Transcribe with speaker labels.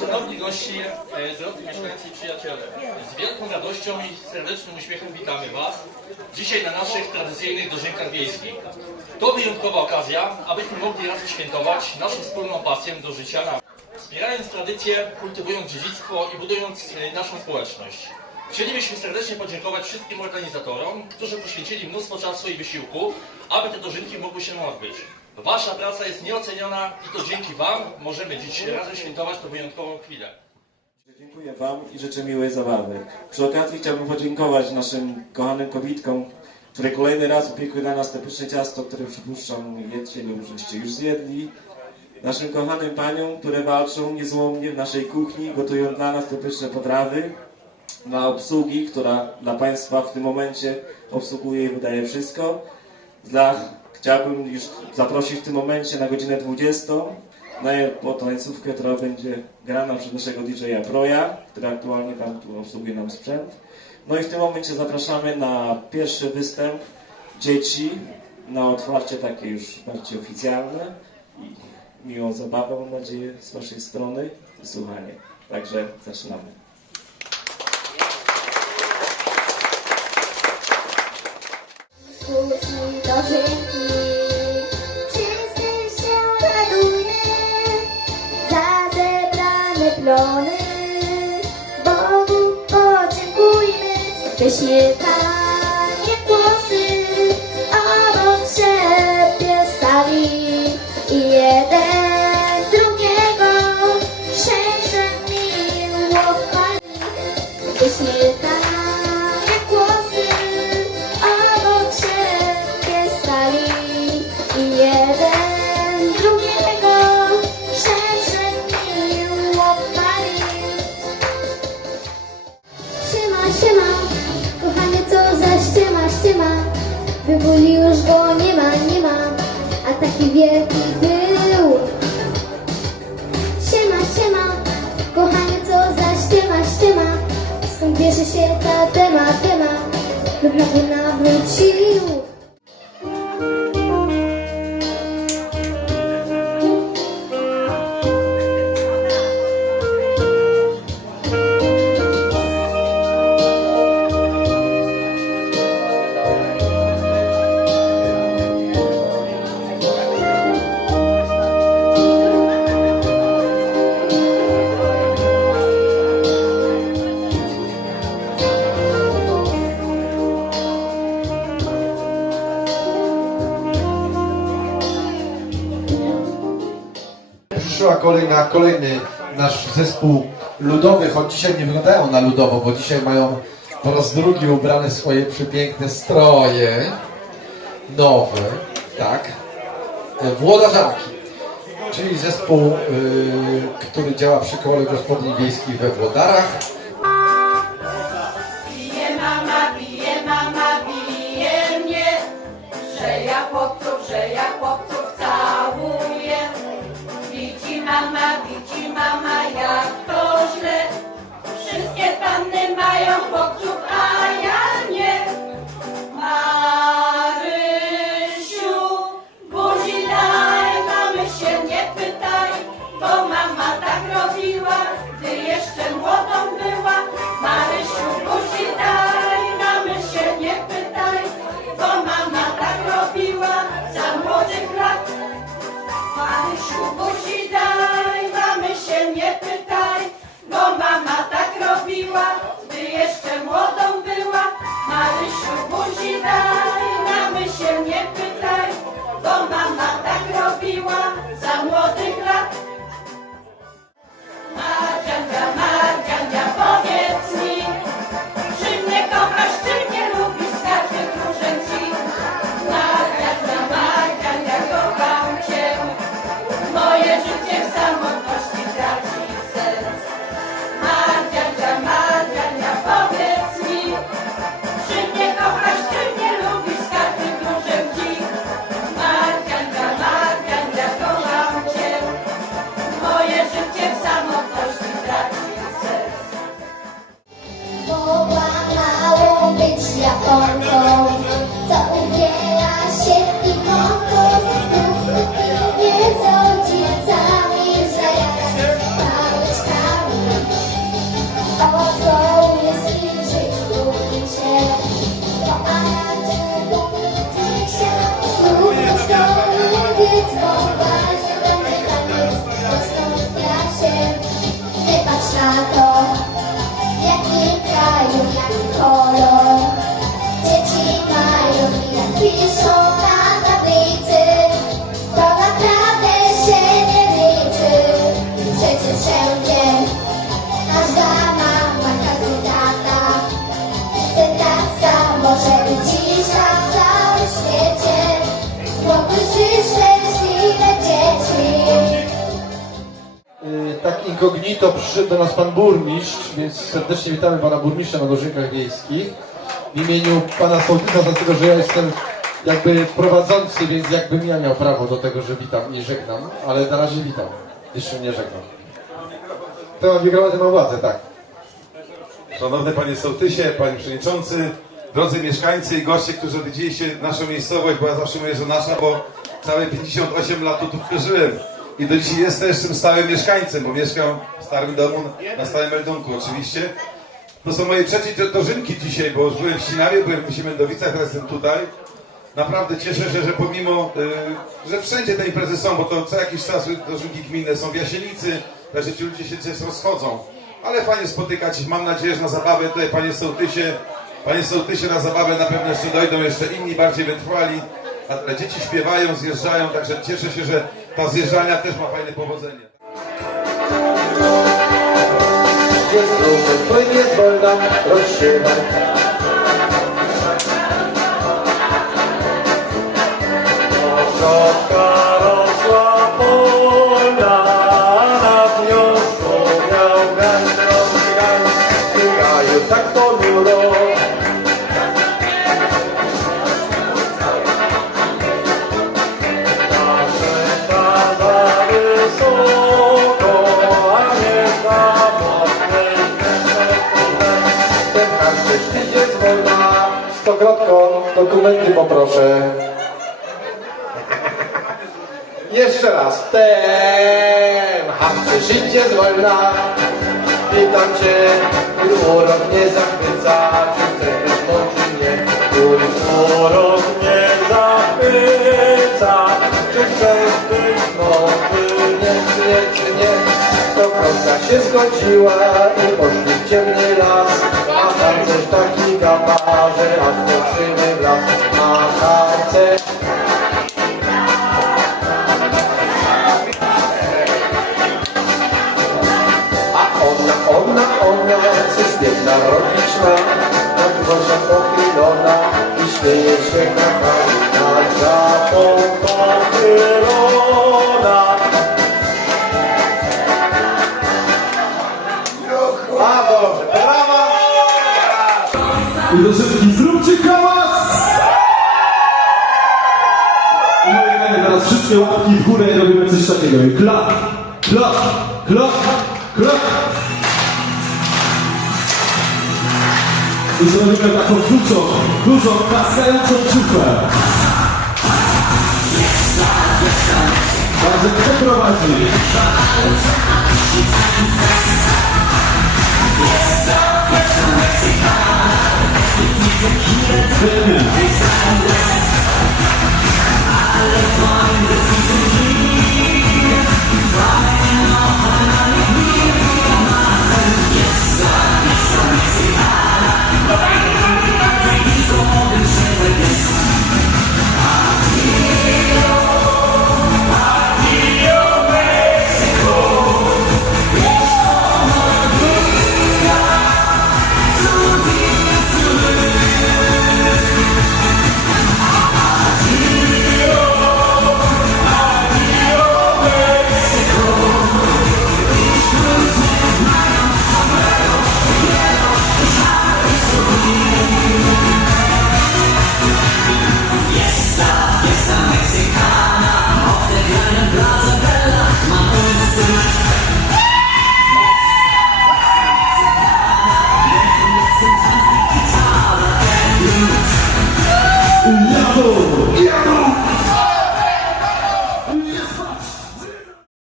Speaker 1: Szanowni goście, e, drodzy mieszkańcy i przyjaciele, z wielką radością i serdecznym uśmiechem witamy Was dzisiaj na naszych tradycyjnych dożynkach wiejskich. To wyjątkowa okazja, abyśmy mogli razem świętować naszą wspólną pasję do życia na Wspierając tradycje, kultywując dziedzictwo i budując e, naszą społeczność. Chcielibyśmy serdecznie podziękować wszystkim organizatorom, którzy poświęcili mnóstwo czasu i wysiłku, aby te dożynki mogły się odbyć. Wasza praca jest nieoceniona i to dzięki Wam możemy dziś razem świętować tę wyjątkową chwilę.
Speaker 2: Dziękuję Wam i życzę miłej zabawy. Przy okazji chciałbym podziękować naszym kochanym kobitkom, które kolejny raz upiekły na nas te pyszne ciasto, które przypuszczam jecie lub żeście już zjedli. Naszym kochanym paniom, które walczą niezłomnie w naszej kuchni, gotują dla nas te pyszne potrawy. Dla obsługi, która dla Państwa w tym momencie obsługuje i wydaje wszystko. Dla, chciałbym już zaprosić w tym momencie na godzinę 20 na tańcówkę, która będzie grana przez naszego DJ-a Broja, który aktualnie tam tu obsługuje nam sprzęt. No i w tym momencie zapraszamy na pierwszy występ dzieci, na otwarcie takie już bardziej oficjalne i miłą zabawę, mam nadzieję, z Waszej strony i słuchanie. Także zaczynamy.
Speaker 3: Do 너는 너무 꺼진 보이는 그 싫다 Wybuli już go nie ma, nie ma, a taki wielki był. Siema, siema, kochanie, co za ściema, ściema. Skąd bierze się ta tema, tema, lub znowu nawrócił.
Speaker 4: Kolejny nasz zespół ludowy, choć dzisiaj nie wyglądają na ludowo, bo dzisiaj mają po raz drugi ubrane swoje przepiękne stroje, nowe, tak, włodarzanki, czyli zespół, y, który działa przy Kole Gospodyń Wiejskich we Włodarach.
Speaker 5: Incognito przyszedł do nas pan burmistrz, więc serdecznie witamy pana burmistrza na Dożynkach Wiejskich. W imieniu pana sołtysa, dlatego że ja jestem jakby prowadzący, więc jakbym ja miał prawo do tego, że witam i żegnam, ale na razie witam. Jeszcze nie żegnam. To mam mikrofon, mam władzę, tak.
Speaker 6: Szanowny Panie Sołtysie, Panie Przewodniczący, drodzy mieszkańcy i goście, którzy odwiedziliście naszą miejscowość, bo ja zawsze mówię, że nasza, bo całe 58 lat tu przeżyłem. I do dzisiaj jestem tym stałym mieszkańcem, bo mieszkam w starym domu na Starym Meldunku oczywiście. To są moje trzecie do- dożynki dzisiaj, bo już byłem w Sinawie, byłem w Siemendowicach, teraz jestem tutaj. Naprawdę cieszę się, że pomimo, y, że wszędzie te imprezy są, bo to co jakiś czas dożynki gminne są w Jasienicy, także ci ludzie się gdzieś rozchodzą. Ale fajnie spotykać ich, mam nadzieję, że na zabawę tutaj, panie sołtysie, panie sołtysie na zabawę na pewno jeszcze dojdą jeszcze inni, bardziej wytrwali. Dzieci śpiewają, zjeżdżają, także cieszę się, że ta zjeżdżalnia też ma fajne powodzenie.
Speaker 5: Jest równy, płynie wolna, rozsiewa. Dokumenty poproszę. Jeszcze raz. Ten harcerz idzie z wolna. Witam cię, urok nie zachwyca. Czy chcesz czy nie? Mój
Speaker 7: Urok mnie zachwyca, czy chcesz być
Speaker 5: nie, czy nie, czy nie. Stokrotka się zgodziła i poszli w ciemny las. A harcerz taki gapa, że aż poczyny w las. A harcerz A ona, ona, ona, coś biedna robić
Speaker 8: teraz wszystkie łapki w górę i robimy coś takiego. I klap, klap, klap, klap. I zrobimy taką dużą, dużą, pasającą czupę. Także kto prowadzi? Let's find the sea, fly.